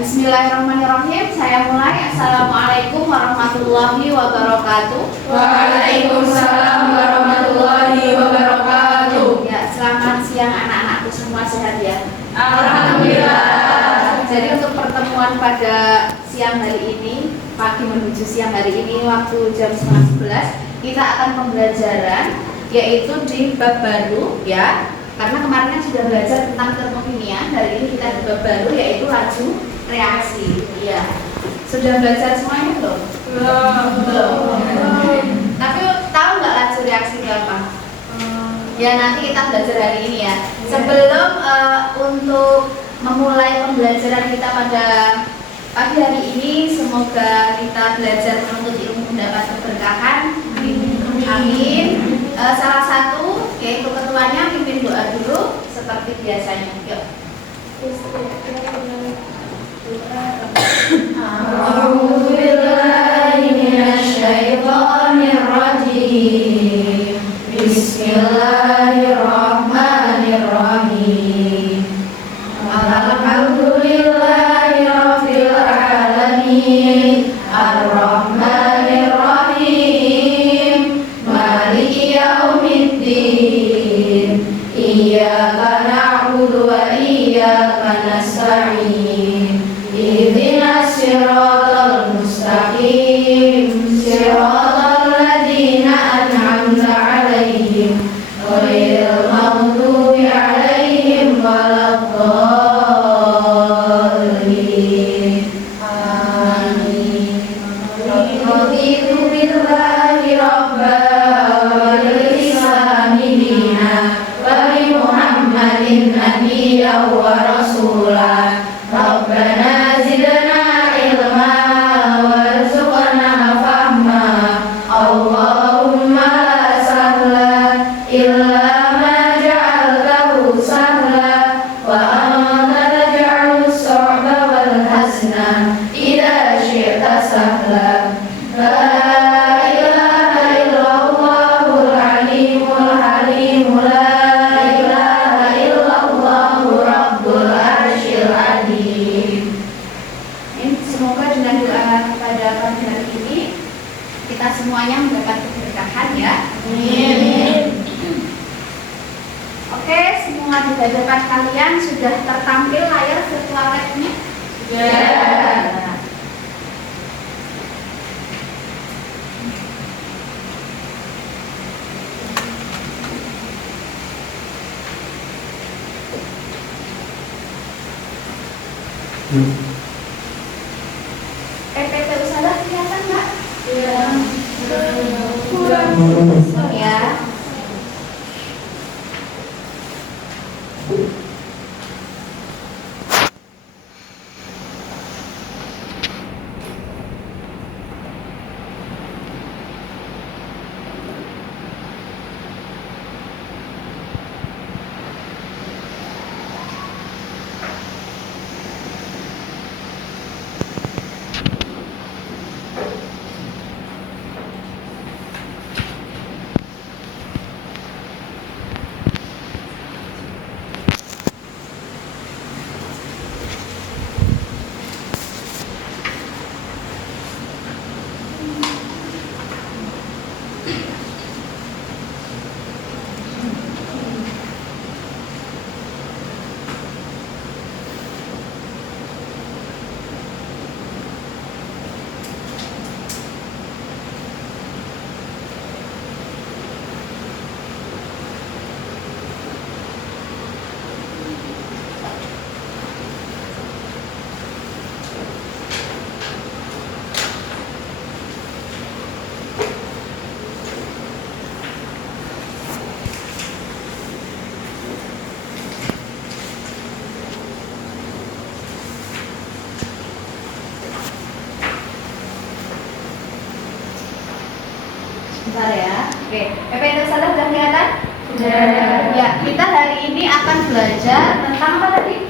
Bismillahirrahmanirrahim. Saya mulai. Assalamualaikum warahmatullahi wabarakatuh. Waalaikumsalam warahmatullahi wabarakatuh. Ya, selamat siang anak-anakku semua, sehat ya? Alhamdulillah. Jadi untuk pertemuan pada siang hari ini, pagi menuju siang hari ini, waktu jam 10:30, kita akan pembelajaran yaitu di bab baru ya. Karena kemarin kan sudah belajar tentang termokimia, hari ini kita di bab baru yaitu laju reaksi. Iya. Sudah belajar semuanya belum? Belum. Tapi tahu nggak laju reaksi itu apa? Ya nanti kita belajar hari ini ya. Sebelum untuk memulai pembelajaran kita pada pagi hari ini, semoga kita belajar menuntut ilmu mendapat keberkahan. Amin. Salah satu yaitu ketuanya pimpin doa dulu seperti biasanya. Yuk. A'udzu billahi minasy syaithanir rajim. Bismillahirrahmanirrahim. Alhamdulillahi rabbil alamin. Ar-Rahmanir Rahim. Maliki yaumiddin. Iyyaka na'budu wa iyyaka nasta'in. Ihdinas siratal mustaqim. Siratal ladzina an'amta 'alaihim ghairil maghdubi 'alaihim waladdallin. Amin. Raditu billahi rabban wa bil islami dinan wa bi Muhammadin nabiyyan wa rasulan. Rabbana zidna ilma warzuqna fahma. Allahumma la sahla illa ma ja'altahu sahla wa anta taj'alus sa'ba wal hasna idza syi'ta sahla. La ilaha illallahul alimul halim. La ilaha illallah rabbul arsyil azim. Semoga dengan doa pada pagi hari ini kita semuanya mendapat keberkahan ya. Amin. Oke, semua di hadapan kalian sudah tertampil layar virtual lab-nya? Ya. PPT Usaha kelihatan nggak? Ya. Ya. Bentar ya. Oke, PPT Ustazah sudah kelihatan? Sudah. Ya, kita hari ini akan belajar tentang apa tadi?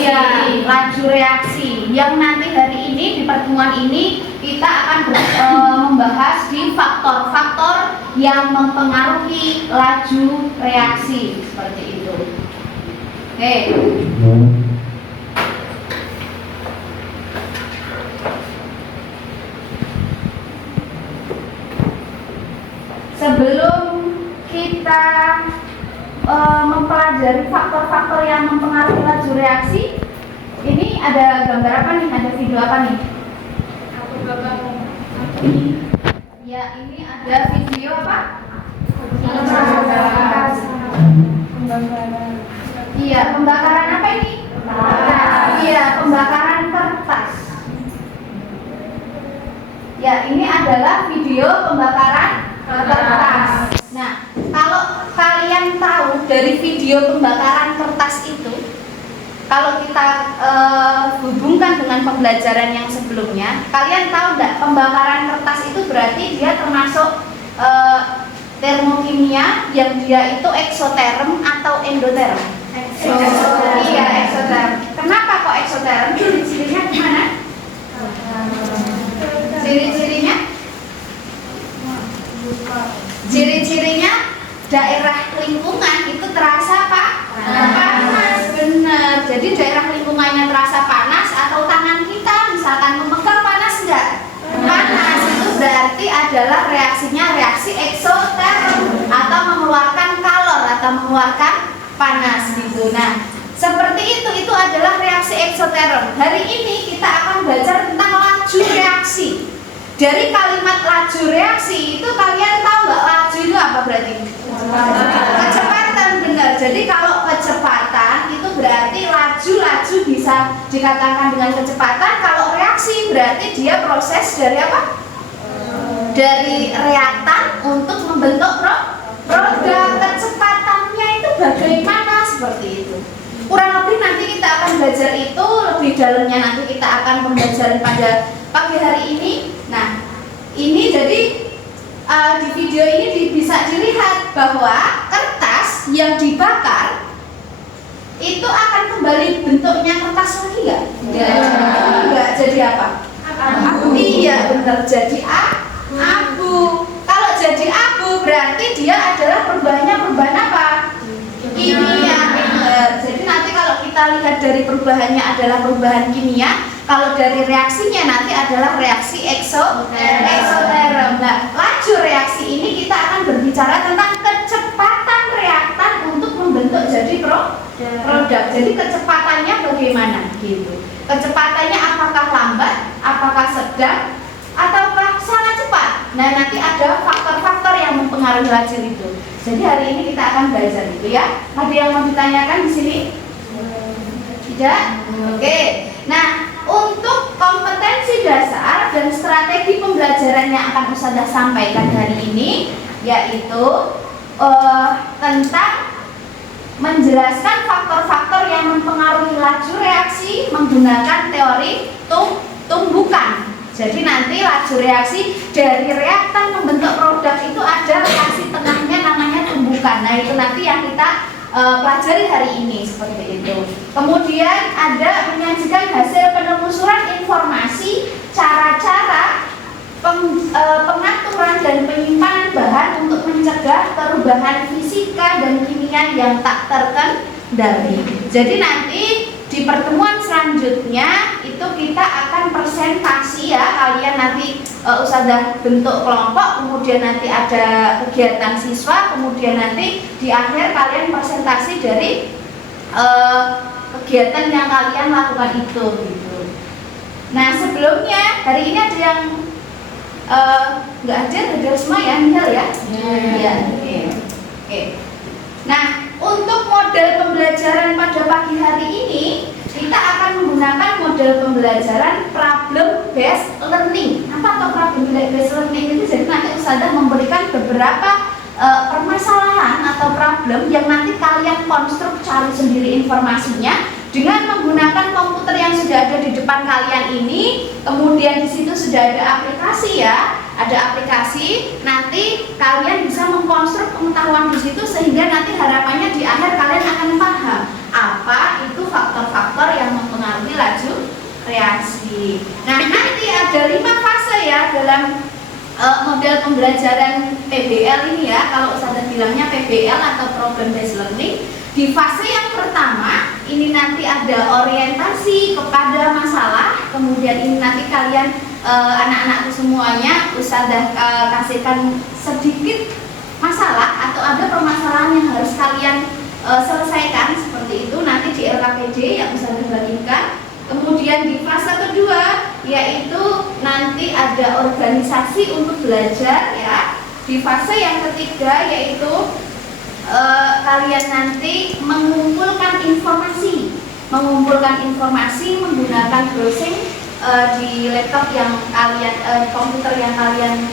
Iya, laju reaksi. Yang nanti hari ini di pertemuan ini kita akan membahas di faktor-faktor yang mempengaruhi laju reaksi seperti itu. Oke. Sebelum kita mempelajari faktor-faktor yang mempengaruhi laju reaksi, ini ada gambar apa nih? Ada video apa nih? Ya, ini ada video apa? Iya, pembakaran apa ini? Iya, pembakaran kertas. Ya, ini adalah video pembakaran kertas. Nah, kalau kalian tahu dari video pembakaran kertas itu, kalau kita hubungkan dengan pembelajaran yang sebelumnya, kalian tahu nggak pembakaran kertas itu berarti dia termasuk termokimia yang dia itu eksoterm atau endoterm? Iya, eksoterm. Kenapa kok eksoterm? Ciri-cirinya gimana? Ciri-cirinya daerah lingkungan itu terasa panas, benar. Jadi daerah lingkungannya terasa panas atau tangan kita misalkan memegang panas enggak? Panas, itu berarti adalah reaksinya reaksi eksoterm atau mengeluarkan kalor atau mengeluarkan panas gitu. Nah, seperti itu adalah reaksi eksoterm. Hari ini kita akan belajar tentang laju reaksi. Dari kalimat laju reaksi itu kalian tahu nggak laju itu apa berarti? Kecepatan, benar. Jadi kalau kecepatan itu berarti laju bisa dikatakan dengan kecepatan. Kalau reaksi berarti dia proses dari apa? Dari reaktan untuk membentuk produk. Kecepatannya itu bagaimana seperti itu? Kurang lebih nanti kita akan belajar itu lebih dalamnya, nanti kita akan pembelajaran pada pagi hari ini. Nah, ini jadi di video ini bisa dilihat bahwa kertas yang dibakar itu akan kembali bentuknya kertas lagi nggak? Enggak, jadi apa? Abu. Iya, benar, jadi abu. Kalau jadi abu berarti dia adalah perubahan apa? Kimia. Jadi nanti kalau kita lihat dari perubahannya adalah perubahan kimia, kalau dari reaksinya nanti adalah reaksi eksoterm. Nah, laju reaksi ini kita akan berbicara tentang kecepatan reaktan untuk membentuk jadi produk. Jadi kecepatannya bagaimana gitu. Kecepatannya apakah lambat, apakah sedang, ataukah sangat cepat. Nah, nanti ada faktor-faktor yang mempengaruhi laju itu. Jadi hari ini kita akan belajar itu ya. Ada yang mau ditanyakan di sini? Tidak? Oke. Nah, untuk kompetensi dasar dan strategi pembelajaran yang akan Ustazah sampaikan hari ini, yaitu tentang menjelaskan faktor-faktor yang mempengaruhi laju reaksi menggunakan teori tumbukan. Jadi nanti laju reaksi dari reaktan membentuk produk itu ada reaksi tengahnya namanya tumbukan. Nah, itu nanti yang kita pelajari hari ini seperti itu. Kemudian ada menyajikan hasil penelusuran informasi, cara-cara pengaturan dan penyimpanan bahan untuk mencegah perubahan fisika dan kimia yang tak terkendali. Jadi nanti di pertemuan selanjutnya itu kita akan presentasi ya, kalian nanti Ustazah bentuk kelompok, kemudian nanti ada kegiatan siswa, kemudian nanti di akhir kalian presentasi dari kegiatan yang kalian lakukan itu gitu. Nah, sebelumnya hari ini ada yang nggak hadir semua ya, Nihal ya? Iya. Oke. Nah, untuk model pembelajaran pada pagi hari ini kita akan menggunakan model pembelajaran problem based learning. Apa atau problem based learning itu? Jadi nanti Ustazah memberikan beberapa permasalahan atau problem yang nanti kalian konstruk, cari sendiri informasinya dengan menggunakan komputer yang sudah ada di depan kalian ini. Kemudian di situ sudah ada aplikasi ya. ada aplikasi, nanti kalian bisa mengkonstruk pengetahuan di situ sehingga nanti harapannya di akhir kalian akan paham apa itu faktor-faktor yang mempengaruhi laju reaksi. Nah, nanti ada 5 fase ya dalam model pembelajaran PBL ini ya. Kalau Ustazah bilangnya PBL atau Problem Based Learning. Di fase yang pertama ini nanti ada orientasi kepada masalah. Kemudian ini nanti kalian anak-anakku semuanya Ustazah kasihkan sedikit masalah atau ada permasalahan yang harus kalian selesaikan seperti itu nanti di LKPD yang Ustazah bagikan. Kemudian di fase kedua yaitu nanti ada organisasi untuk belajar ya. Di fase yang ketiga yaitu kalian nanti mengumpulkan informasi menggunakan browsing di laptop yang kalian komputer yang kalian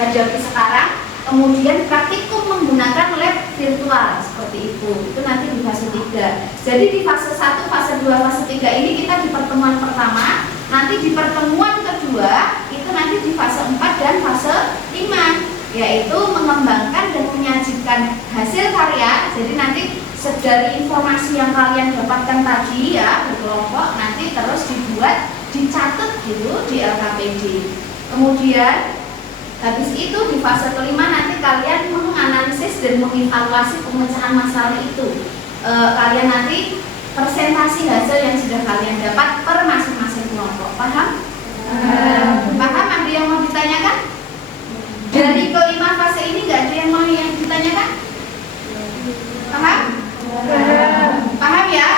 hadapi sekarang. Kemudian praktikum menggunakan lab virtual seperti itu nanti di fase 3. Jadi di fase 1, fase 2, fase 3 ini kita di pertemuan pertama. Nanti di pertemuan kedua itu nanti di fase 4 dan fase 5, yaitu mengembangkan dan menyajikan hasil karya. Jadi nanti dari informasi yang kalian dapatkan tadi ya berkelompok nanti terus dibuat, dicatat gitu di LKPD. Kemudian habis itu di fase kelima nanti kalian menganalisis dan mengevaluasi pemecahan masalah itu. Kalian nanti presentasi hasil yang sudah kalian dapat per masing-masing kelompok. Paham? Paham? Ada yang mau ditanyakan? Dari kelima fase ini nggak ada yang mau yang ditanyakan? Paham? Paham ya?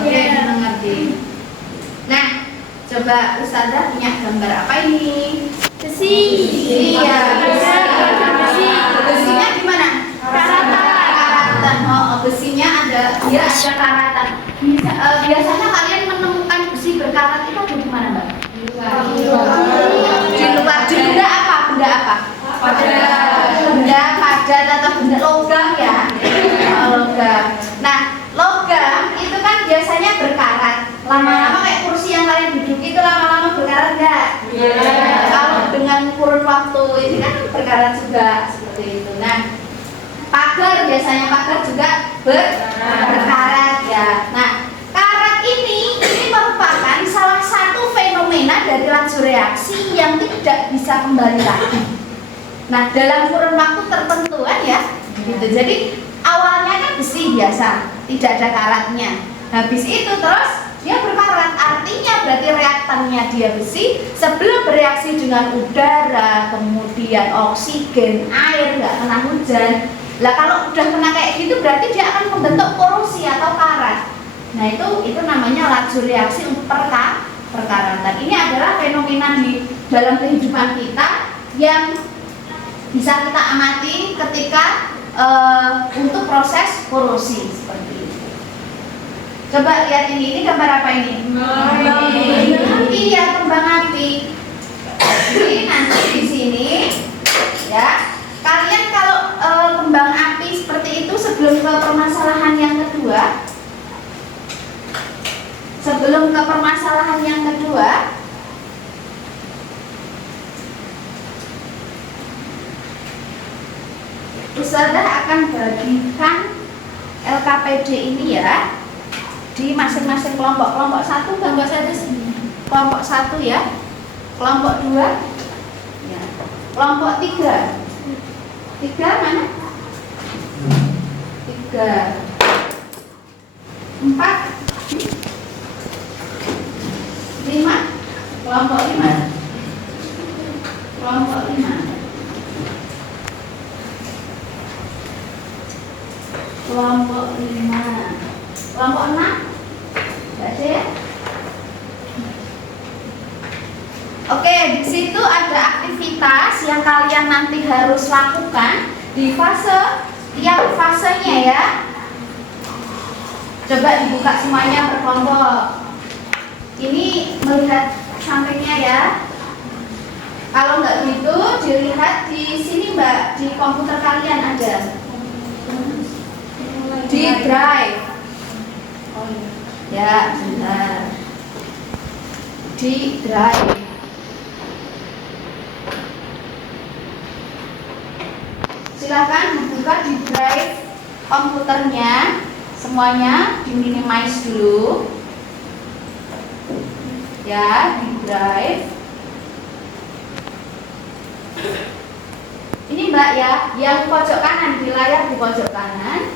Oke, mengerti. Nah, coba Ustazah punya gambar apa ini? Besi. Iya, besi. Besinya gimana? Karatan. Oh, besinya ada karatan. Biasanya kalian menemukan besi berkarat itu ada di mana, Mbak? Di luar. Di benda apa? Benda apa? Benda padat atau benda logam ya? Logam. Nah, logam itu kan biasanya berkarat. Lama-lama kayak kursi yang kalian duduk itu lama-lama berkarat nggak? Kalau dengan kurun waktu ini kan berkarat juga seperti itu. Nah, pagar biasanya juga berkarat ya. Nah, karat ini merupakan salah satu fenomena dari laju reaksi yang tidak bisa kembali lagi. Nah, dalam kurun waktu tertentu ya, gitu. Jadi awalnya kan besi biasa, tidak ada karatnya. Habis itu terus dia berkarat, artinya berarti reaktannya dia besi sebelum bereaksi dengan udara, kemudian oksigen, air, nggak kena hujan. Lah kalau udah kena kayak gitu berarti dia akan membentuk korosi atau karat. Nah itu namanya laju reaksi untuk perkaratan. Ini adalah fenomena di dalam kehidupan kita yang bisa kita amati ketika untuk proses korosi seperti itu. Coba lihat ini gambar apa ini? Iya, kembang api. Jadi nanti di sini ya, kalian kalau kembang api seperti itu sebelum ke permasalahan yang kedua. Ustazah akan bagikan LKPD ini ya di masing-masing kelompok. Kelompok 1 gambar saja sini. Kelompok 1 ya. Kelompok 2 ya. Kelompok 3. 3 mana? 3. 4. 5. Kelompok 5. Kelompok 5. Kelompok 5. Kelompok 6. Enggak ada ya? Oke, di situ ada aktivitas yang kalian nanti harus lakukan di fase tiap fasenya ya. Coba dibuka semuanya per kelompok. Ini melihat sampingnya ya. Kalau nggak gitu, dilihat di sini Mbak, di komputer kalian ada. Di drive. Oh ya, bentar. Di drive. Silahkan dibuka di drive komputernya, semuanya diminimize dulu ya, di drive. Ini Mbak ya, yang pojok kanan, di layar di pojok kanan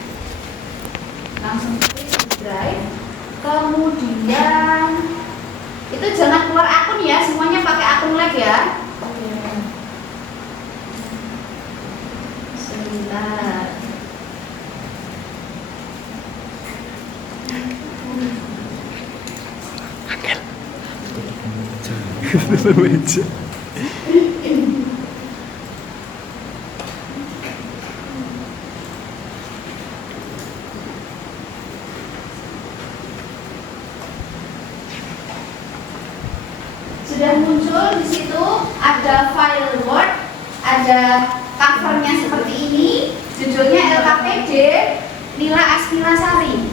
langsung klik di drive. Kemudian itu jangan keluar akun ya, semuanya pakai akun lab ya. Sebentar. meja. Sudah muncul di situ, ada file Word, ada covernya seperti ini, judulnya LKPD Nila Asminasari.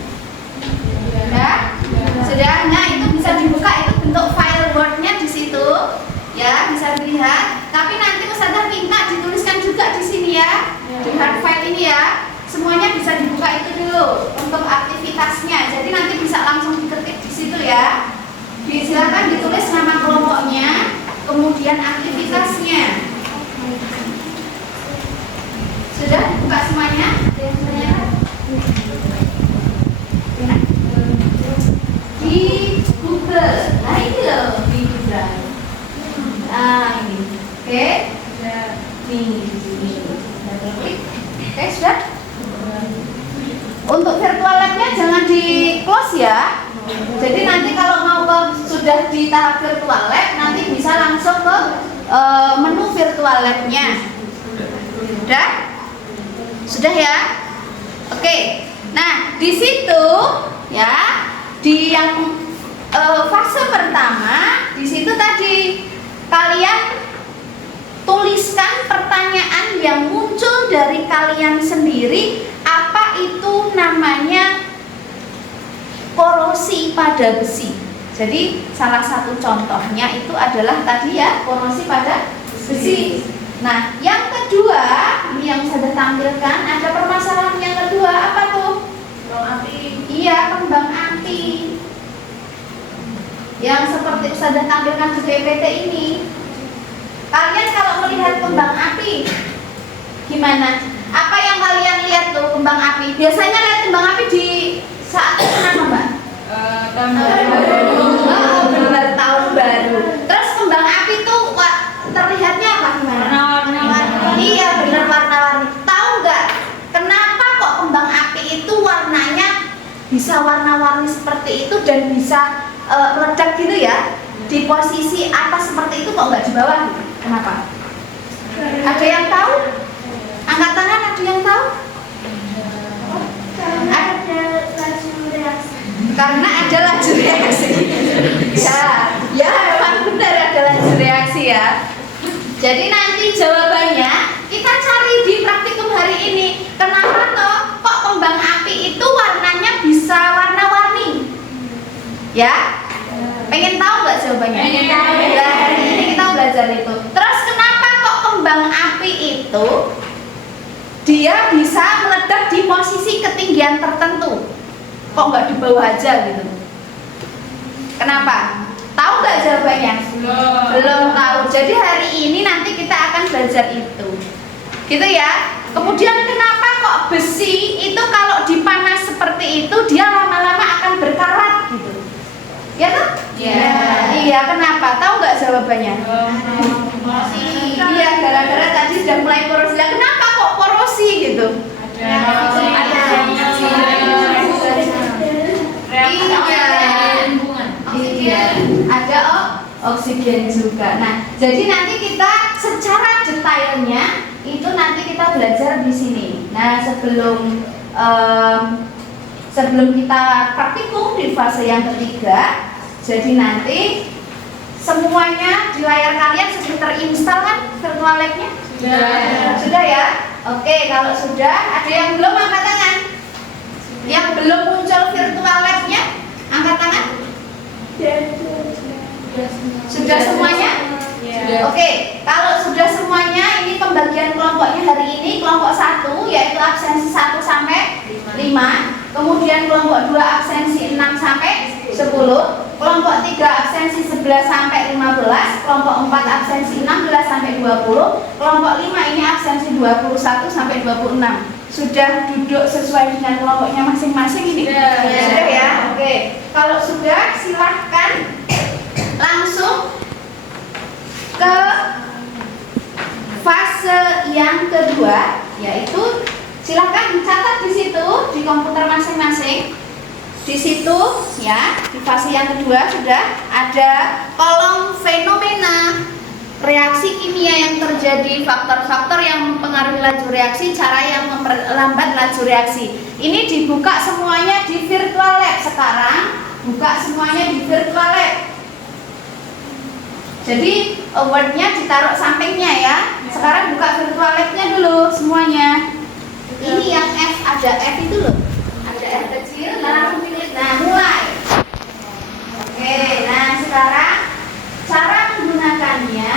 Sudah, nah itu bisa dibuka, itu bentuk file Word-nya di situ, ya bisa dilihat. Tapi nanti Ustazah minta dituliskan juga di sini ya, di hard file ini ya. Semuanya bisa dibuka itu dulu untuk aktivitasnya. Jadi nanti bisa langsung diketik di situ ya. Silakan ditulis nama kelompoknya, kemudian aktivitasnya. Sudah dibuka semuanya? Di Google. Nah ini loh di Google. Nah ini, oke? Nih di sini. Oke sudah. Untuk virtual lab-nya jangan di close ya. Jadi nanti kalau mau sudah di tahap virtual lab, nanti bisa langsung ke menu virtual lab-nya. Sudah? Sudah ya? Oke. Nah, di situ ya, di yang fase pertama, di situ tadi kalian tuliskan pertanyaan yang muncul dari kalian sendiri, apa itu namanya korosi pada besi. Jadi salah satu contohnya itu adalah tadi ya, korosi pada besi. Nah, yang kedua, ini yang sudah tampilkan, ada permasalahan yang kedua, apa tuh? Kembang api. Iya, kembang api. Yang seperti sudah tampilkan di PPT ini. Kalian kalau melihat kembang api, gimana? Apa yang kalian lihat tuh kembang api? Biasanya lihat kembang api di saat apa Mbak? Tahun baru. Oh, benar, tahun baru. Terus kembang api tuh terlihatnya apa gimana? Warna-warni. Iya benar, warna-warni. Tahu nggak kenapa kok kembang api itu warnanya bisa warna-warni seperti itu dan bisa meledak gitu ya? Di posisi atas seperti itu kok nggak di bawah gitu? Kenapa? Ada yang tahu? Angkat tangan, ada yang tahu? Ada laju reaksi. Karena ada laju reaksi. Ya memang benar ada laju reaksi ya. Jadi nanti jawabannya kita cari di praktikum hari ini. Kenapa toh kok kembang api itu warnanya bisa warna-warni? Ya? Pengen tahu nggak jawabannya? Pengen tahu. Nah, hari ini kita belajar itu. Terus kenapa kok kembang api itu dia bisa meledak di posisi ketinggian tertentu? Kok nggak di bawah aja gitu? Kenapa? Tahu nggak jawabannya? Belum tahu. Jadi hari ini nanti kita akan belajar itu, gitu ya. Kemudian kenapa kok besi itu kalau dipanas seperti itu dia lama-lama akan berkarat gitu? Ya kan? Iya. Iya, kenapa? Tahu nggak jawabannya? Iya, gara-gara tadi sudah mulai korosi. Lah, kenapa kok korosi gitu? Iya, ada oksigen juga. Nah, jadi nanti kita secara detailnya itu nanti kita belajar di sini. Nah, sebelum kita praktikum di fase yang ketiga, jadi nanti semuanya di layar kalian sudah terinstal kan virtual lab-nya? Sudah ya? Oke, kalau sudah, ada yang belum angkat tangan? Yang belum muncul virtual lab-nya, angkat tangan? Sudah semuanya? Ya. Oke, kalau sudah semuanya, ini pembagian kelompoknya hari ini, kelompok 1 1 yaitu absensi 1 sampai 5, kemudian kelompok 2 absensi 6 sampai 10, kelompok 3 absensi 11 sampai 15, kelompok 4 absensi 16 sampai 20, kelompok 5 ini absensi 21 sampai 26. Sudah duduk sesuai dengan kelompoknya masing-masing ini? Sudah ya? Oke. Kalau sudah, silahkan langsung ke fase yang kedua, yaitu silahkan dicatat di situ di komputer masing-masing. Di situ ya, di fase yang kedua sudah ada kolom fenomena reaksi kimia yang terjadi, faktor-faktor yang mempengaruhi laju reaksi, cara yang memperlambat laju reaksi. Ini dibuka semuanya di virtual lab sekarang. Buka semuanya di virtual lab. Jadi wordnya ditaruh sampingnya ya. Sekarang buka virtual labnya dulu semuanya. Ini yang F, ada F itu loh. Ada F kecil, langsung pilih. Nah, mulai. Oke, nah sekarang cara menggunakannya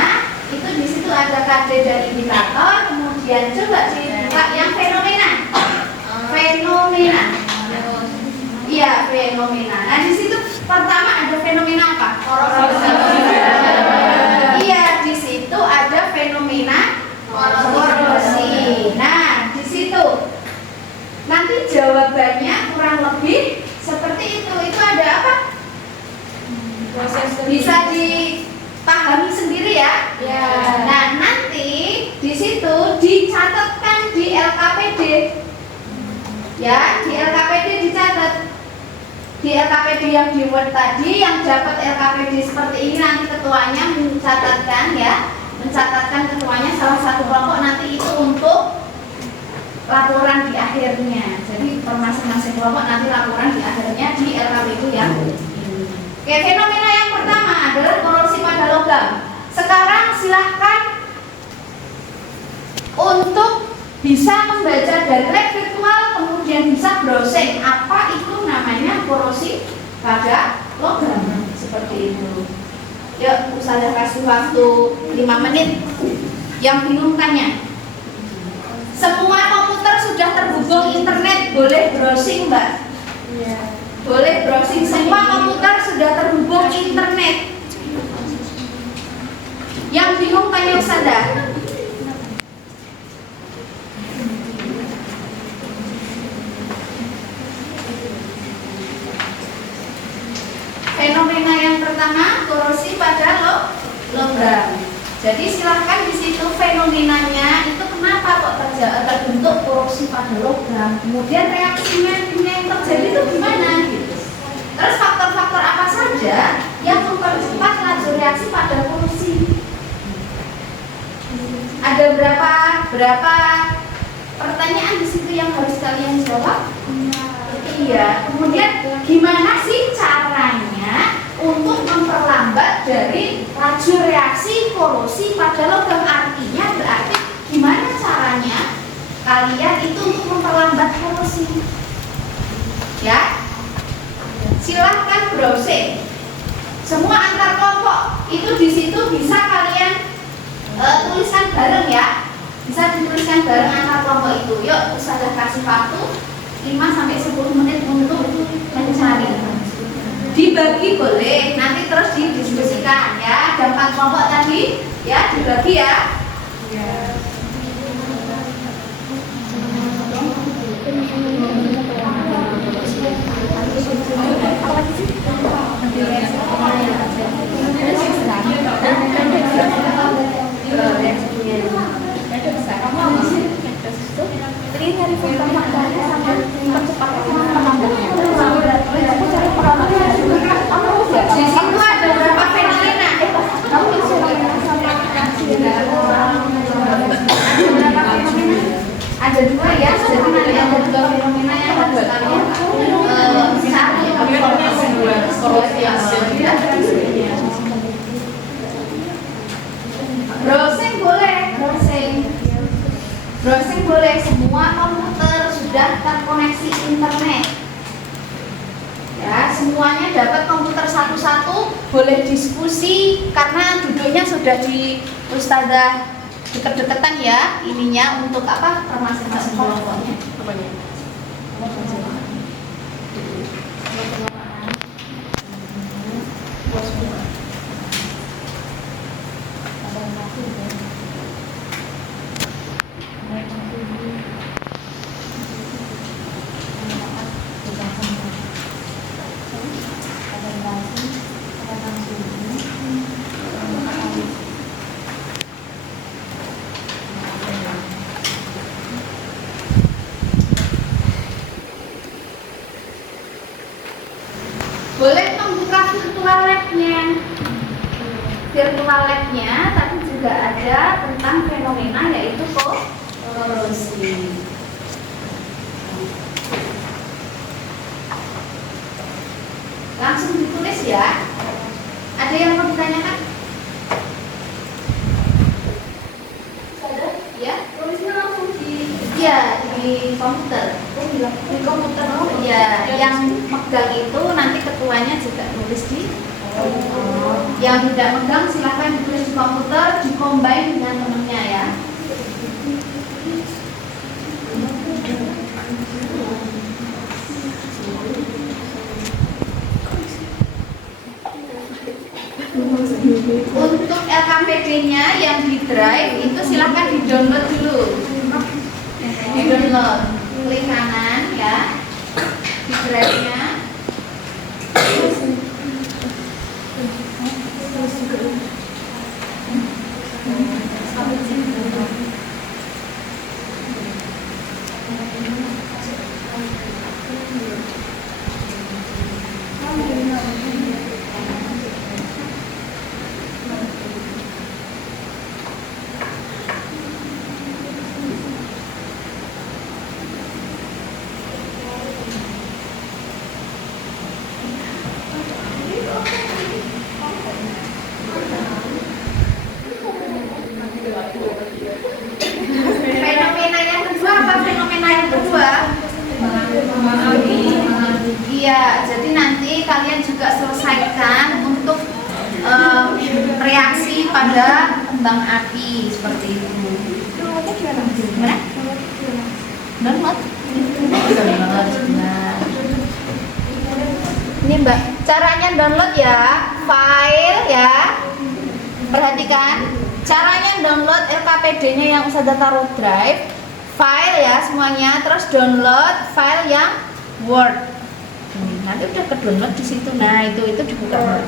itu di situ ada KD dan indikator. Kemudian coba dibuka yang fenomena. Fenomena. Iya, fenomena. Nah, di situ pertama ada fenomena apa? Iya, di situ ada fenomena korosi. Nah, di situ nanti jawabannya kurang lebih seperti itu. Itu ada apa? Bisa dipahami sendiri ya. Nah, nanti di situ dicatatkan di LKPD. Ya, di LKPD dicatat. Di LKPD yang di Word tadi, yang dapat LKPD seperti ini, nanti ketuanya mencatatkan ya, mencatatkan ketuanya salah satu kelompok, nanti itu untuk laporan di akhirnya. Jadi per masing-masing kelompok nanti laporan di akhirnya di LKPD yang ini. Oke, fenomena yang pertama adalah korosi pada logam. Sekarang silahkan untuk bisa membaca dari lab virtual, kemudian bisa browsing apa itu namanya korosi pada logam, seperti itu. Yuk, saya kasih waktu 5 menit. Yang bingung tanya. Semua komputer sudah terhubung internet, boleh browsing Mbak? Boleh browsing, semua komputer sudah terhubung internet. Yang bingung tanya Sanda. Fenomena yang pertama korosi pada logam. Jadi silahkan di situ fenomenanya itu kenapa kok terbentuk korosi pada logam. Kemudian reaksinya yang terjadi itu gimana gitu. Terus faktor-faktor apa saja yang mempercepat laju reaksi pada korosi. Ada berapa pertanyaan di situ yang harus kalian jawab? Iya. Kemudian gimana sih caranya untuk memperlambat dari laju reaksi korosi pada logam? Artinya berarti gimana caranya kalian itu untuk memperlambat korosi? Ya, silahkan browsing. Semua antar kelompok itu di situ bisa kalian tuliskan bareng ya. Bisa dituliskan bareng antar kelompok itu. Yuk, saya kasih waktu 5 sampai 10 menit untuk mencari. Dibagi boleh, nanti terus didiskusikan ya. Ada 4 kelompok tadi ya, dibagi ya. Di situ ada berapa fenomena? Ada 2 ya, jadi nanti ada 2 fenomena yang harus kalian browsing boleh, browsing boleh. Semua komputer sudah terkoneksi internet. Ya, semuanya dapat komputer satu-satu, boleh diskusi karena duduknya sudah di Ustazah deket-deketan ya ininya untuk apa permasalahan kelompoknya. Boleh membuka virtual lab-nya. Virtual lab-nya tadi juga ada tentang fenomena yaitu korosi. Langsung ditulis ya. Ada yang mau ditanyakan? Ada? Ya, tulisnya langsung di komputer. Di komputer ya, yang megang itu nanti ketuanya juga nulis di yang tidak megang silahkan ditulis di komputer, dikombin dengan temennya ya. Untuk LKPD-nya yang di drive itu silahkan di download dulu. Di download, klik kanan ya, di drive-nya. Fenomena yang kedua apa fenomena yang kedua? Iya, jadi nanti kalian juga selesaikan untuk reaksi pada kembang api seperti itu. Gimana? Download. Ini Mbak, caranya download ya, file ya. Perhatikan, caranya download LKPD-nya yang Ustazah taruh drive, file ya semuanya, terus download file yang Word. Nanti udah ke download di situ. Nah, itu dibuka.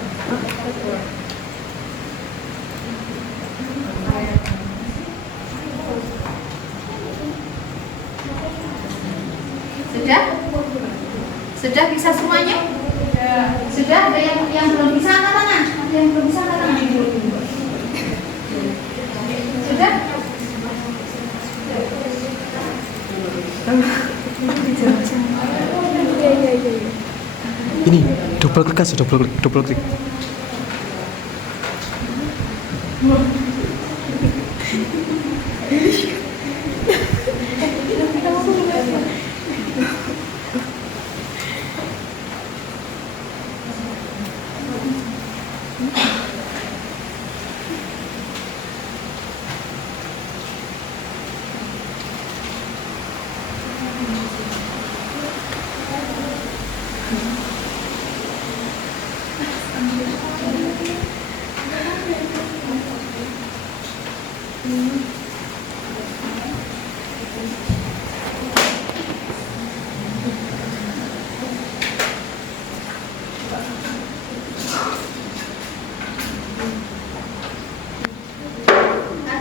Sudah? Sudah bisa semuanya? Sudah? Ada yang belum bisa angkat tangan? Ada yang belum bisa angkat tangan? Sudah? Ini double klik aja, double klik.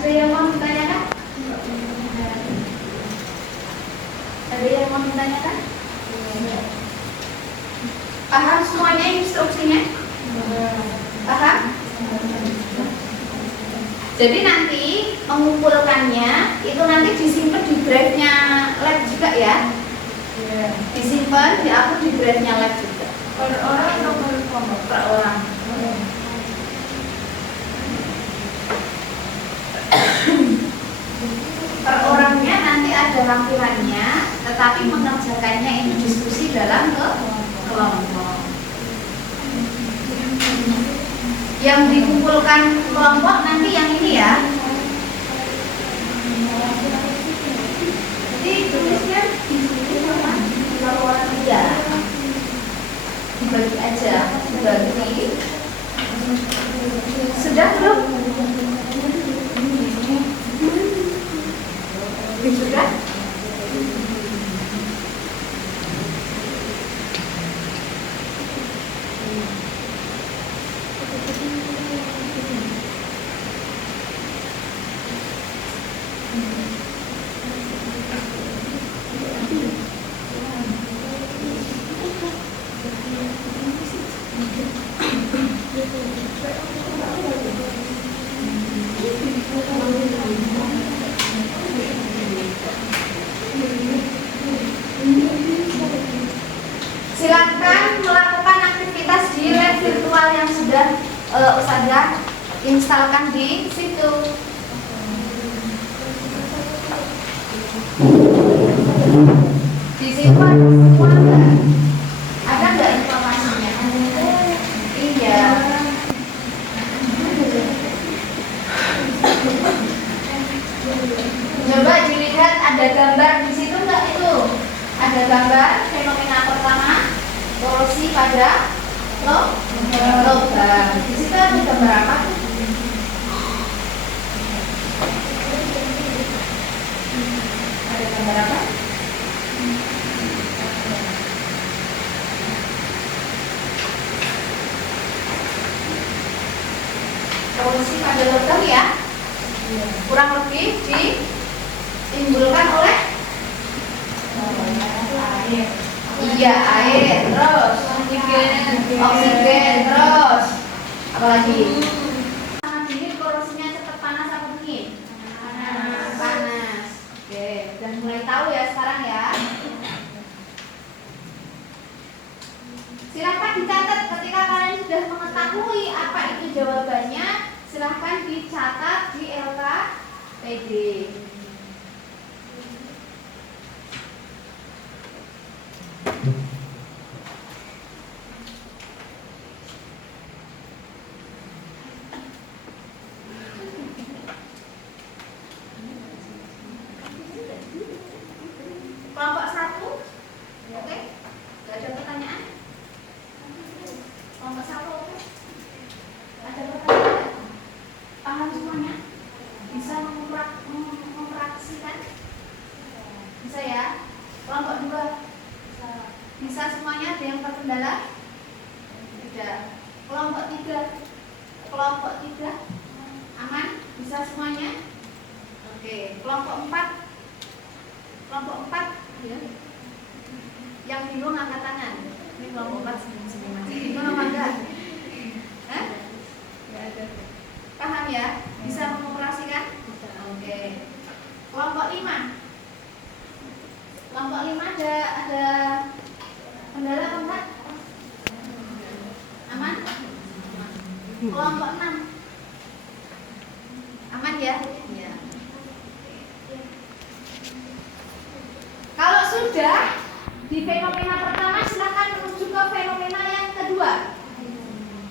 Ada yang mau ditanyakan? Ada yang mau ditanyakan? Paham semuanya instruksinya? Paham? Jadi nanti mengumpulkannya itu nanti disimpan di drive-nya lab juga ya. Disimpan, diupload di drive-nya lab juga. Per orang atau per kelompok? Per orang. Per orangnya nanti ada lampirannya, tetapi mengerjakannya itu diskusi dalam kelompok. Yang dikumpulkan kelompok nanti yang ini ya, instalkan di situ. Di situ ada semua nggak? Ada nggak informasinya? Iya. Coba dilihat ada gambar di situ nggak itu? Ada gambar fenomena pertama korosi pada logam. Di situ ada gambar apa? Ada gambar apa? Korosi pada logam ya. Kurang lebih ditimbulkan oleh air. Iya, air, terus oksigen, terus apa lagi? Panas dingin, korosinya cepat panas apa dingin? Panas. Oke, dan mulai tahu ya sekarang ya. Silahkan dicatat ketika kalian sudah mengetahui apa itu jawabannya. Silahkan dicatat di LKPD. Kelompok 1, oke? Gak ada pertanyaan? Kelompok 1, oke? Ada pertanyaan? Paham semuanya? Bisa mempraktikkan? Bisa ya? Kelompok 2 bisa semuanya? Ada yang terkendala? Tidak. Kelompok 3 aman? Bisa semuanya? Oke. Kelompok 4 ya. Yang bingung angkat tangan. Ini kelompok 4 bingung apa enggak? Hah? Paham ya? Bisa mengoperasikan? Oke. Kelompok 5 ada kendala apa enggak? Aman? Kelompok 6 aman ya? Iya. Kalau sudah di fenomena pertama, silakan menuju ke fenomena yang kedua.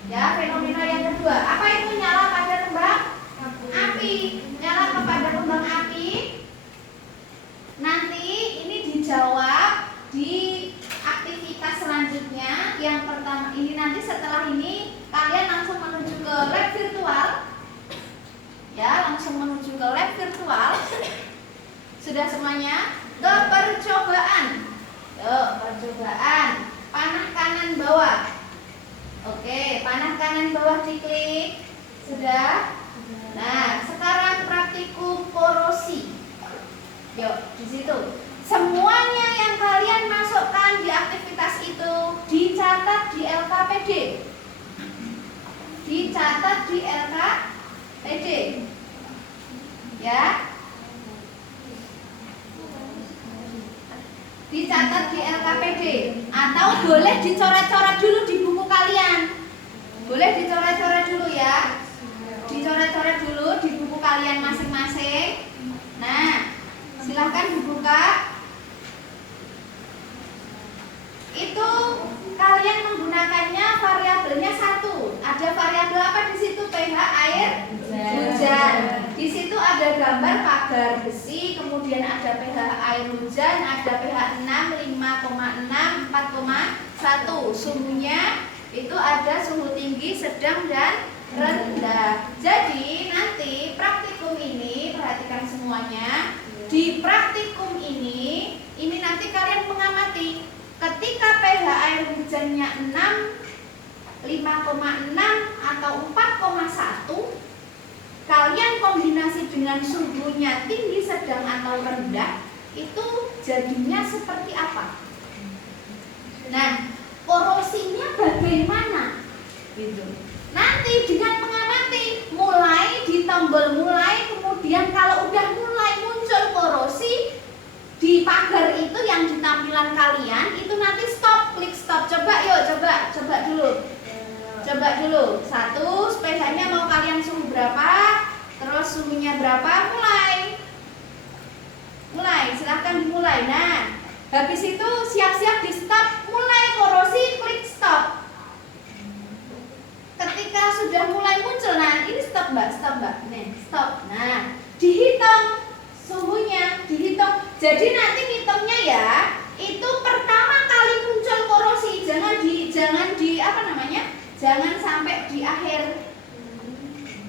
Ya, fenomena yang kedua. Apa itu nyala pada kembang api? Nyala kepada kembang api. Nanti ini dijawab di aktivitas selanjutnya. Yang pertama ini nanti setelah ini kalian langsung menuju ke lab virtual. Ya, langsung menuju ke lab virtual. Sudah semuanya? Ke percobaan. Yuk, percobaan. Panah kanan bawah. Oke, panah kanan bawah diklik. Sudah? Nah, sekarang praktikum korosi. Yuk, di situ. Semuanya yang kalian masukkan di aktivitas itu dicatat di LKPD. Dicatat di LKPD. Ya. Dicatat di LKPD atau boleh dicoret-coret dulu di buku kalian. Boleh dicoret-coret dulu ya. Dicoret-coret dulu di buku kalian masing-masing. Nah, silahkan dibuka. Itu kalian menggunakannya variabelnya 1. Ada variabel apa di situ? pH air hujan. Di situ ada gambar pagar besi, kemudian ada pH air hujan, ada pH 6, 5,6, 4,1. Suhunya itu ada suhu tinggi, sedang dan rendah. Jadi nanti praktikum ini perhatikan semuanya. Di praktikum ini nanti kalian mengamati ketika pH air hujannya 6, 5,6 atau 4,1, kalian kombinasi dengan suhunya tinggi, sedang atau rendah, itu jadinya seperti apa? Nah, korosinya bagaimana? Gitu. Nanti dengan mengamati, mulai di tombol mulai, kemudian kalau udah mulai muncul korosi di pagar itu yang di tampilan kalian, itu nanti stop, klik stop. Coba yuk, coba dulu. Coba dulu. 1, pH-nya mau kalian suhu berapa, terus suhunya berapa, mulai, silahkan dimulai. Nah, habis itu siap-siap di stop, mulai korosi, klik stop. Ketika sudah mulai muncul, nah ini stop mbak, nih stop. Nah, dihitung suhunya, dihitung. Jadi nanti hitungnya ya, itu pertama kali muncul korosi, jangan sampai di akhir.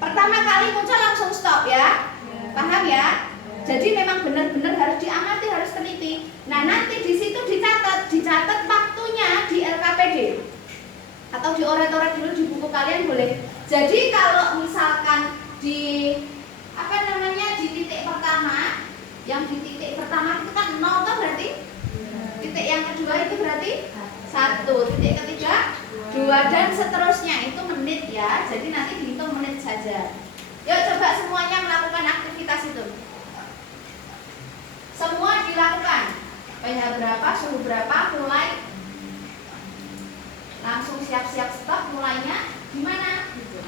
Pertama kali muncul langsung stop ya, paham ya? Jadi memang benar-benar harus diamati, harus teliti. Nah nanti di situ dicatat waktunya di LKPD atau dioret-oret dulu di buku kalian boleh. Jadi kalau misalkan di di titik pertama, yang di titik pertama itu kan 0 tuh berarti titik yang kedua itu berarti 1, titik ketiga 2 dan seterusnya, itu menit ya. Jadi nanti dihitung menit saja. Yuk coba semuanya melakukan aktivitas itu. Semua dilakukan. pH berapa, suhu berapa, mulai. Langsung siap-siap stop, mulainya gimana? Gitu.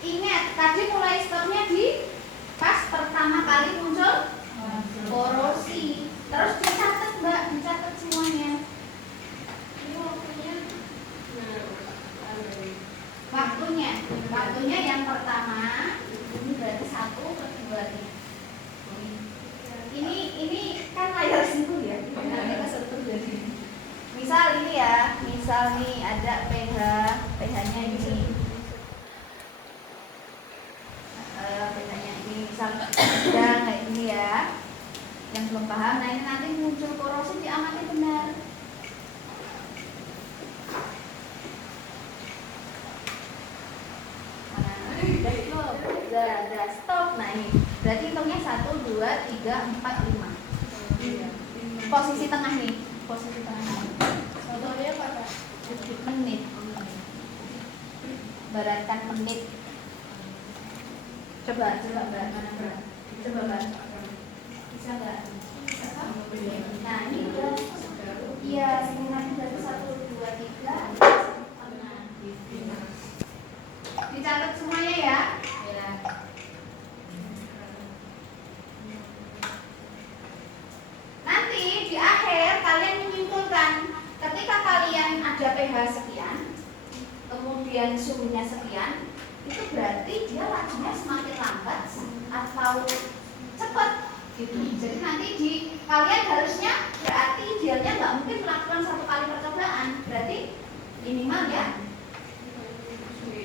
Ingat, tadi mulai stopnya di pas pertama kali muncul korosi. Terus dicatat mbak, dicatat semuanya. Waktunya yang pertama ini berarti 1 per 2 nih. Ini kan layar simpul ya, nanti kesentuh jadi. Misal ini ya, misal nih ada pH-nya ini. pH-nya ini misalnya kayak gini ya, yang belum paham. Nah ini nanti muncul korosi, diamati benar. Udah stop. Nah ini berarti hitungnya 1, 2, 3, 4, 5. Posisi tengah nih, posisi tengah nih. Contohnya pada menit, beratkan menit. Coba mbak, mana mbak? Coba mbak, bisa nggak? Nah ini udah, iya sebenarnya dari 1, 2, 3, setengah. Dicatat semuanya ya. Nanti di akhir kalian menyimpulkan, ketika kalian ada pH sekian, kemudian suhunya sekian, itu berarti dia lajunya semakin lambat atau cepat gitu. Jadi nanti kalian harusnya berarti idealnya nggak mungkin melakukan 1 kali percobaan, berarti minimal ya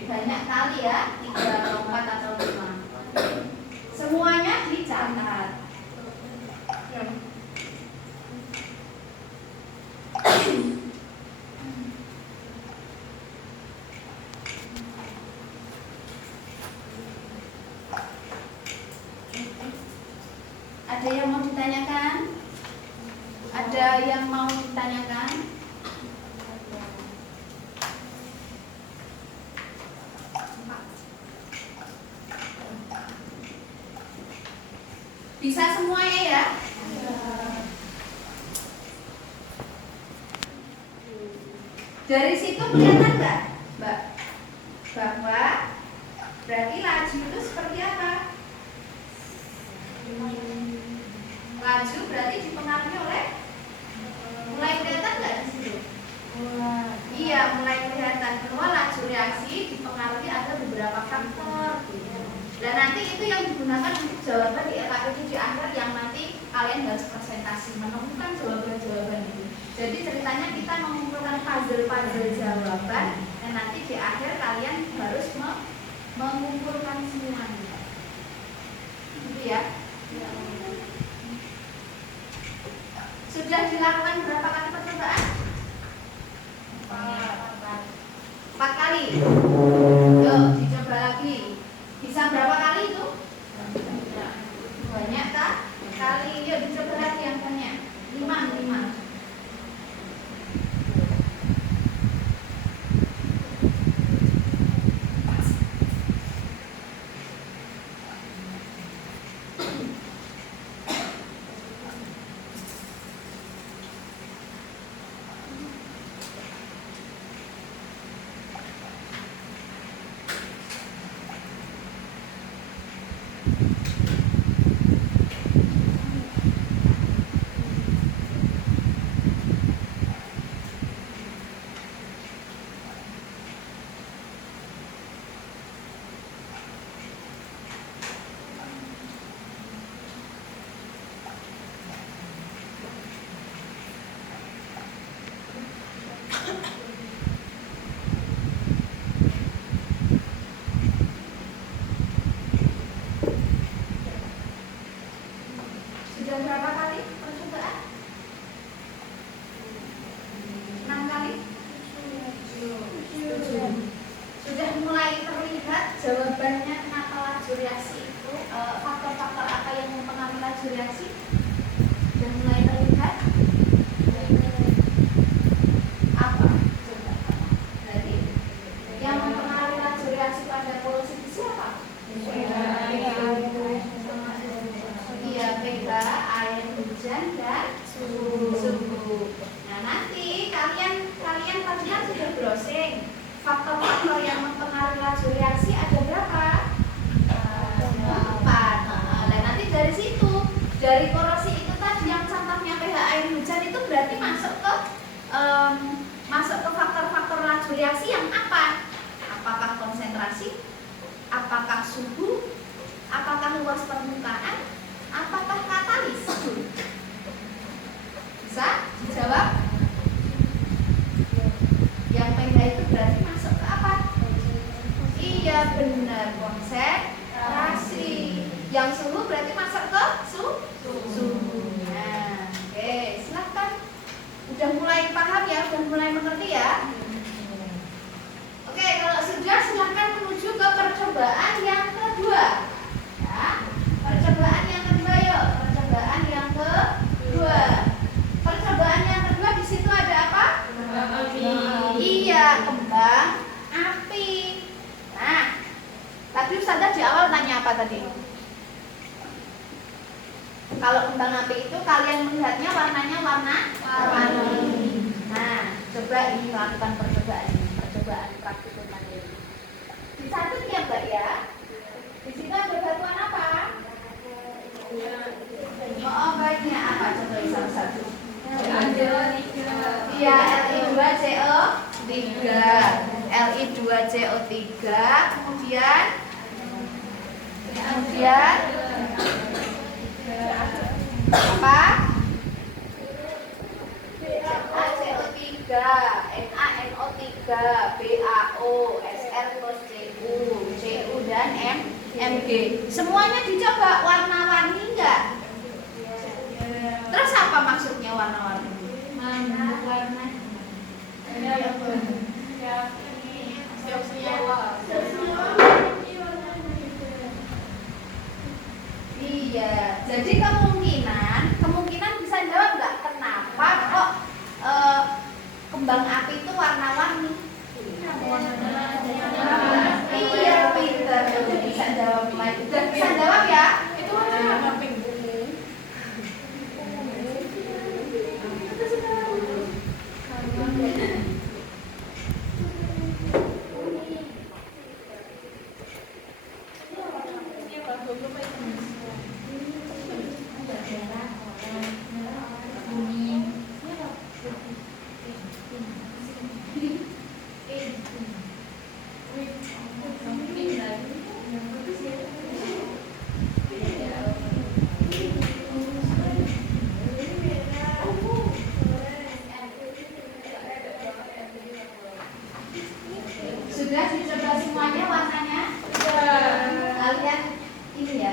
banyak kali ya, 3, 4 atau 5. Semuanya dicatat. Ada yang mau ditanyakan? Ada yang mau ditanyakan? Bisa semuanya ya? Dari situ kelihatan nggak, Mbak? Bahwa berarti laju itu seperti apa? Laju berarti dipengaruhi oleh, mulai kelihatan nggak di situ? Iya, mulai kelihatan bahwa laju reaksi dipengaruhi ada beberapa faktor. Dan nanti itu yang digunakan untuk jawaban di LKPD di akhir, yang nanti kalian harus presentasi menemukan jawaban-jawaban itu. Jadi ceritanya kita mengumpulkan puzzle jawaban, dan nanti di akhir kalian harus mengumpulkan semuanya. Gitu ya. Sudah dilakukan berapa kali percobaan? jawabannya kenapa laju reaksi itu, faktor-faktor apa yang mempengaruhi laju reaksi? Sudah mulai terlihat? Apa? Coba apa? Jadi yang mempengaruhi laju reaksi pada polusi besi apa? Iya, pH, air hujan dan suhu. Nah, nanti kalian tadi kan sudah browsing. Faktor-faktor yang mempengaruhi laju reaksi ada berapa? 4. Nah, nanti dari situ, dari korosi itu tadi yang contohnya pH air hujan itu berarti masuk ke faktor-faktor laju reaksi yang apa? Apakah konsentrasi? Apakah suhu? Apakah luas permukaan? Apakah katalis? Bisa dijawab? Yang pH itu berarti masuk ke apa? Iya benar, konsentrasi. Yang suhu berarti masuk ke suhu. Nah, oke, silahkan. Udah mulai paham ya, udah mulai mengerti ya. Oke, kalau sudah silahkan menuju ke percobaan yang kedua. Ya, percobaan yang kedua yuk. Percobaan yang kedua. Percobaan yang kedua di situ ada apa? Kembang api. Iya, kembang api. Nah, tadi Ustazah di awal tanya apa tadi? Kalau kembang api itu kalian melihatnya warnanya warna warni. Nah, coba ini melakukan percobaan praktikum mandiri. Dicatat ya Mbak ya. Di sini ada batuan apa? Oh, baiknya apa? Coba satu-satu. Iya, Li2CO3. Li2CO3. Kemudian apa? NaCO3, NaNO3, BaO, Sr plus Cu dan Mg. Semuanya dicoba warna-warni enggak? Terus apa maksudnya warna-warni? Warna. Iya, jadi kemungkinan bisa jawab nggak kenapa kok kembang api itu warna-warni? Iya, pinter. Bisa jawab lagi. Udah bisa jawab ya? Itu warnanya apa? Pink. Sudah dicoba semuanya warnanya? Kalian ini ya,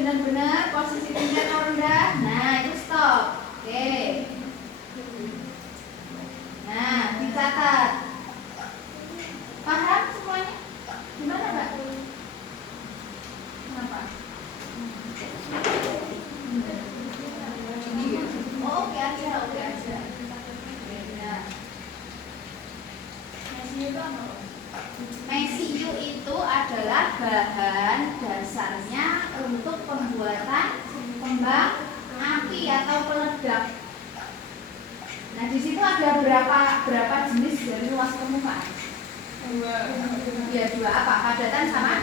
benar-benar posisi tingkat rendah. Nah, itu stop. Oke. Nah, dicatat. Paham semuanya? Gimana, Mbak? Kenapa? Oh, oke aja, oke aja. Nah. Mesiu itu adalah bahan dasarnya untuk pembuatan kembang api atau peledak. Nah, di situ ada berapa jenis dari luas permukaan? Dua apa? Padatan sama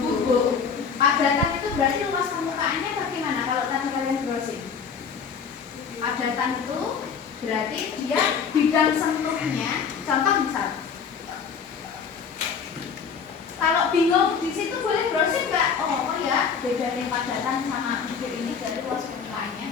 bubuk. Padatan itu berarti luas permukaannya bagaimana kalau tadi kalian browsing? Padatan itu berarti dia bidang sentuhnya, contoh misal. Kalau bingung di situ boleh browsing nggak? Oh ya, bedanya padatan sama bibir ini dari luas permukaannya.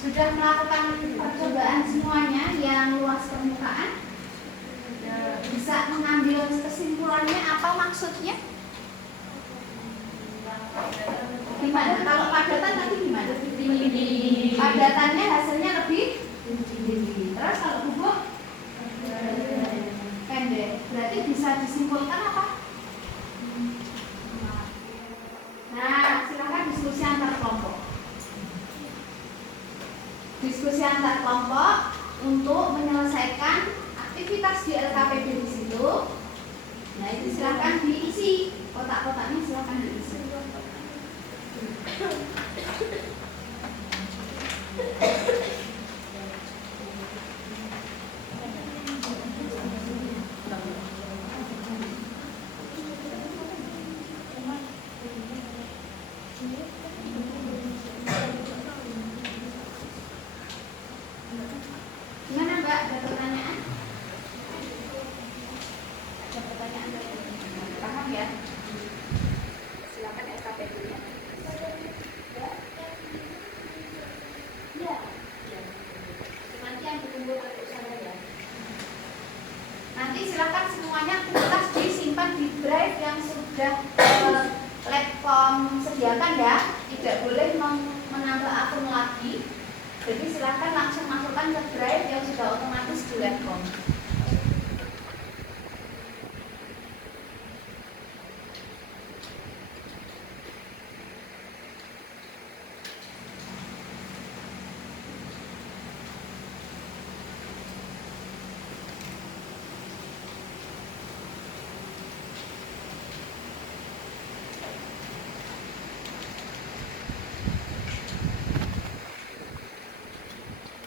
Sudah melakukan percobaan semuanya yang luas permukaan? Bisa mengambil kesimpulannya apa maksudnya? Gimana? Kalau padatan tadi gimana? Padatannya hasilnya lebih tinggi. Terus kalau bubuk pendek. Berarti bisa disimpulkan apa? Nah, silakan diskusi antar kelompok. Diskusi antar kelompok untuk menyelesaikan aktivitas di LKPD di situ. Nah, itu silakan diisi, kotak-kotaknya silakan diisi. Gimana Mbak? Ada pertanyaan? Ada pertanyaan dari paham ya? Silakan LKPD-nya. Ya. Nanti yang ditunggu untuk saya ya. Nanti silakan semuanya kertas disimpan di drive yang sudah platform sediakan ya. Tidak boleh menambah akun lagi. Jadi silakan langsung masukkan ke drive yang sudah otomatis di laptop.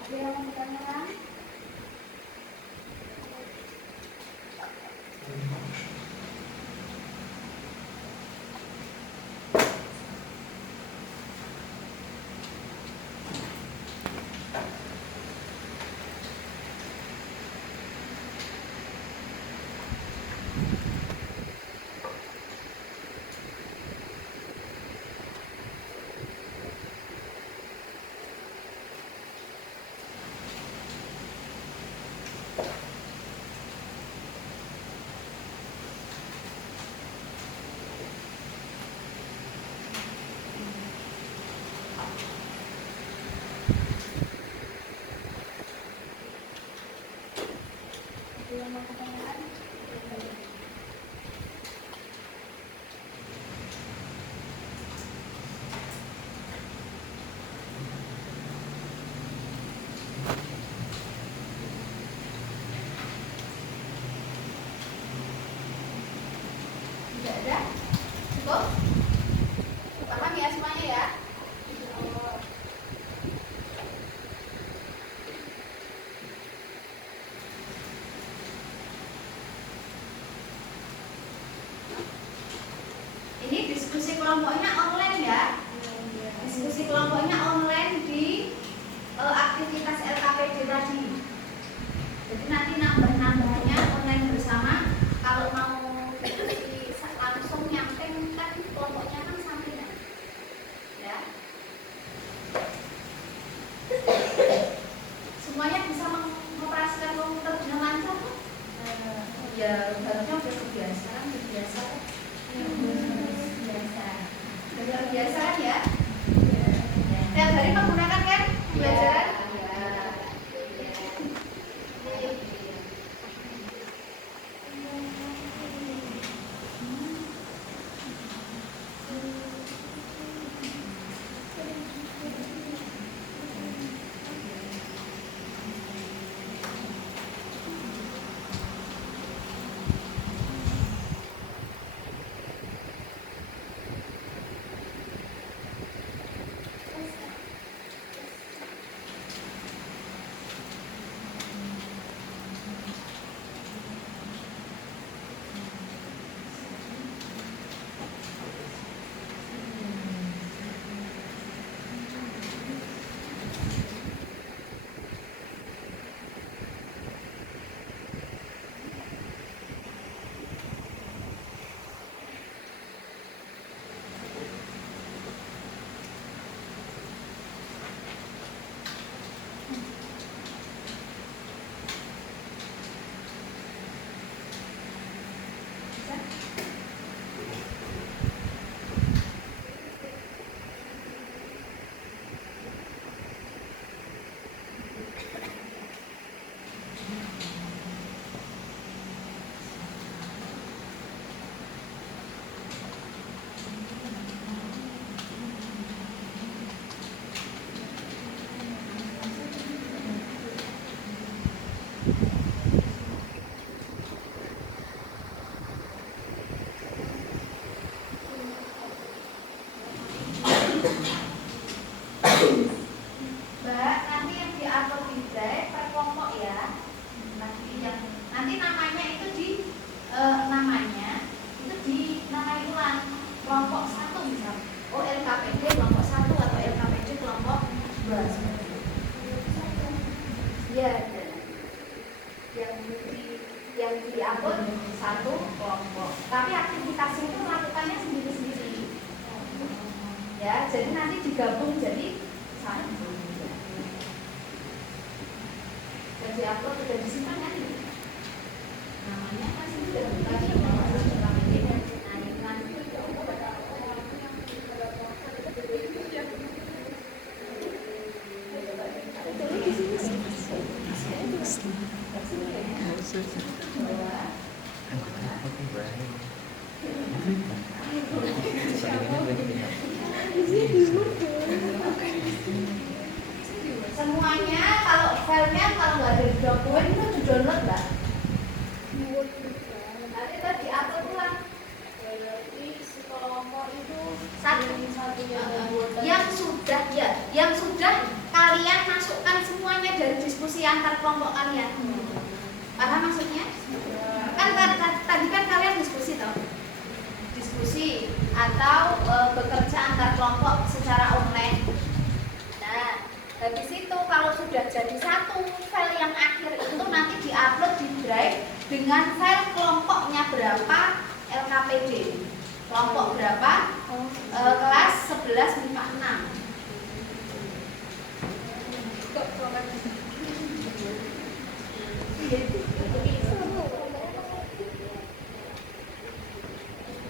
Ada yang mau bertanya? Ada yang mau pertanyaan? Tidak ada? Cukup? Paham ya semuanya ya? Ini diskusi kelompoknya online ya. Diskusi kelompoknya online di aktivitas LKPD tadi. hari-hari menggunakan kan pembelajaran? Mbak, nanti yang diupload di Drive per kelompok ya. Nanti namanya itu dinamai ulang kelompok 1 misal. Oh, LKPD kelompok 1 atau LKPD kelompok 2. Ya, yang diupload satu kelompok. Tapi aktivitasnya itu melakukannya sendiri-sendiri. Ya, jadi nanti digabung jadi satu. Dan diupload sudah disimpan kan? Namanya kan sudah tadi semuanya kalau filenya kalau nggak ada di dokumen itu di download nggak? Nanti tadi upload ulang. Kelompok itu satu yang sudah kalian masukkan semuanya dari diskusi antar kelompok kalian. Paham maksudnya? Kan tadi kan kalian diskusi toh? Diskusi atau bekerja antar kelompok secara online. Nah, habis itu kalau sudah jadi satu file yang akhir itu nanti diupload di Drive dengan file kelompoknya berapa LKPD. Kelompok berapa? Kelas 11 MIPA 6.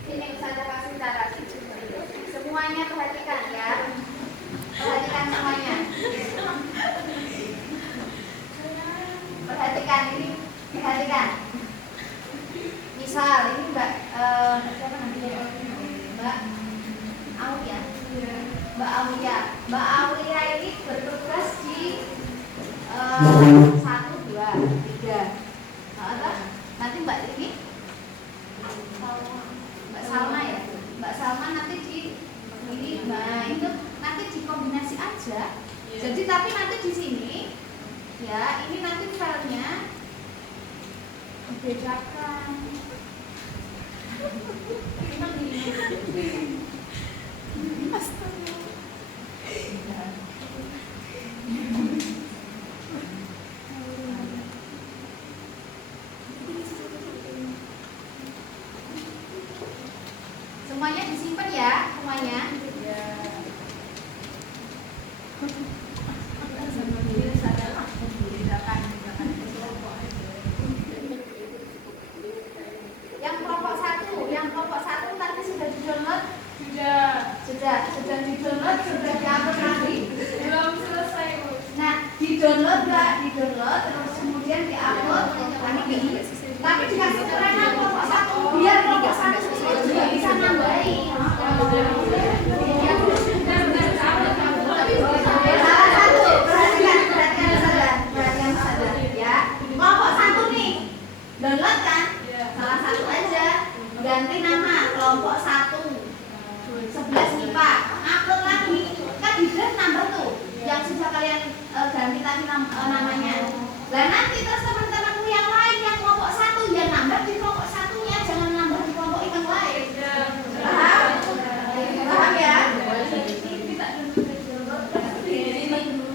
Sini saya kasih cara semuanya perhatikan ya. Perhatikan semuanya. Perhatikan ini, perhatikan. Misal ini Mbak siapa namanya? Mbak Aulia. Mbak Aulia ini bertugas di 1, 2, 3. Nanti Mbak ini Mbak Salma ya. Mbak Salma nanti di ini, nah itu nanti dikombinasi aja. Jadi tapi nanti di sini ya ini nanti filenya dibedakan. Semuanya disimpan ya, semuanya. Yang kelompok satu tadi sudah di-download? Sudah di-download, sudah diupload lagi. di-download nggak? Di-download terus kemudian di-upload. Tapi dikasih keterangan kelompok satu biar kelompok satu itu juga bisa nambahi. Salah satu, perhatikan sadar ya. Kelompok satu nih, download kan? Salah satu aja, ganti nama kelompok satu 11 MIPA, upload lagi. Kan di draft nambah tuh yang sudah kalian ganti tadi namanya. Lah nanti terus teman-temanmu yang lain yang kelompok satu ya nambah di kelompok satunya, jangan nambah di kelompok yang lain. Paham? Paham ya?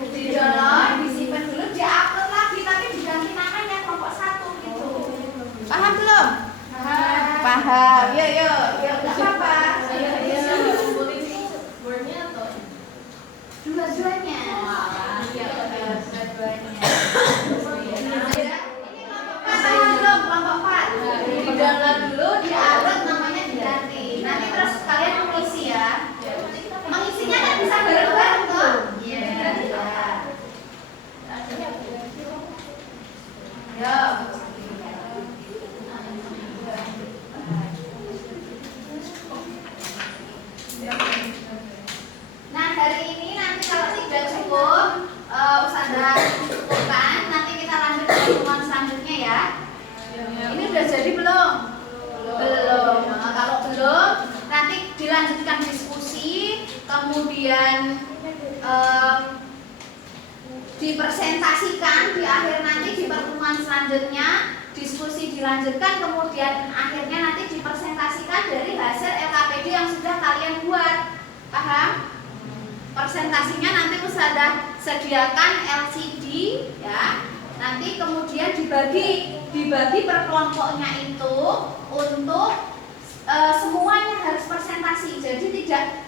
Di-download, disimpan dulu, di-upload lagi, tapi diganti namanya kelompok satu gitu. Paham belum? Paham. Yuk, nggak apa-apa. Dua-duanya. Paham belum kelompok 4? Di-download dulu, di-upload namanya diganti. Nanti terus kalian mengisi ya. Mengisinya kan bisa bareng-bareng tuh. Iya. Yuk. Nah hari ini nanti kalau tidak cukup Ustazah cukupkan, nanti kita lanjut ke pertemuan selanjutnya ya. Ini udah jadi belum? Belum. Nah, kalau belum nanti dilanjutkan diskusi, kemudian dipresentasikan di akhir nanti di pertemuan selanjutnya, diskusi dilanjutkan, kemudian akhirnya nanti dipresentasikan dari hasil LKPD yang sudah kalian buat. Paham? Presentasinya nanti Ustazah sediakan LCD ya. Nanti kemudian dibagi per kelompoknya itu untuk semuanya harus presentasi. Jadi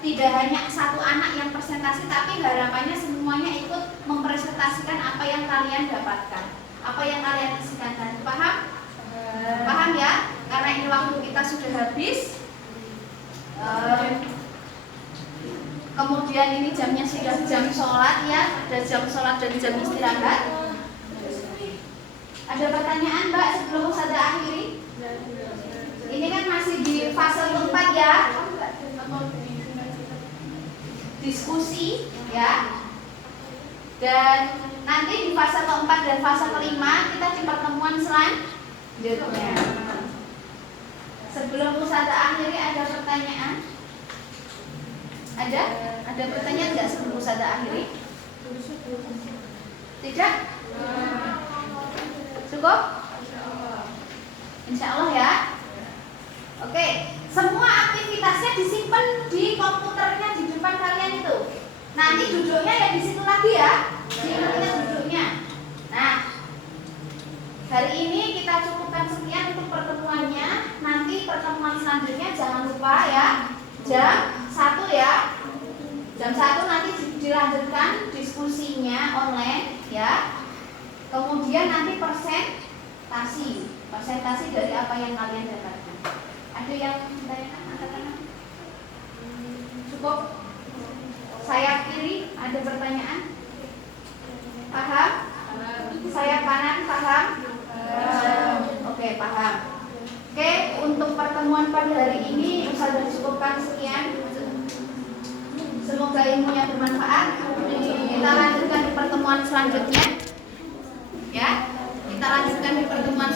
tidak hanya satu anak yang presentasi, tapi harapannya semuanya ikut mempresentasikan apa yang kalian dapatkan, apa yang kalian isikan tadi. Paham? Paham ya? Karena ini waktu kita sudah habis. Kemudian ini jamnya sudah jam sholat ya, ada jam sholat dan jam istirahat. Ada pertanyaan Mbak sebelum saya akhiri? Ini kan masih di fase keempat ya, diskusi ya. Dan nanti di fase keempat dan fase kelima kita di pertemuan selanjutnya. Sebelum Ustazah akhiri ada pertanyaan? Ada pertanyaan nggak sebelum Ustazah akhiri? Tidak? Cukup? Insya Allah ya. Oke, semua aktivitasnya disimpan di komputernya di depan kalian itu. Nanti duduknya ya di situ lagi ya. Diingat duduknya. Nah, hari ini kita cukupkan sekian untuk pertemuannya. Nanti pertemuan selanjutnya jangan lupa ya, jam 1 ya. Jam 1 nanti dilanjutkan diskusinya online ya. Kemudian nanti presentasi dari apa yang kalian dapatkan. Ada yang ditanyakan? Angkat tangan. Cukup? Sayap kiri ada pertanyaan? Paham? Sayap kanan paham? Oke, paham. Oke, untuk pertemuan pada hari ini Ustazah cukupkan sekian. Semoga ilmunya bermanfaat. Kita lanjutkan di pertemuan selanjutnya. Ya, kita lanjutkan di pertemuan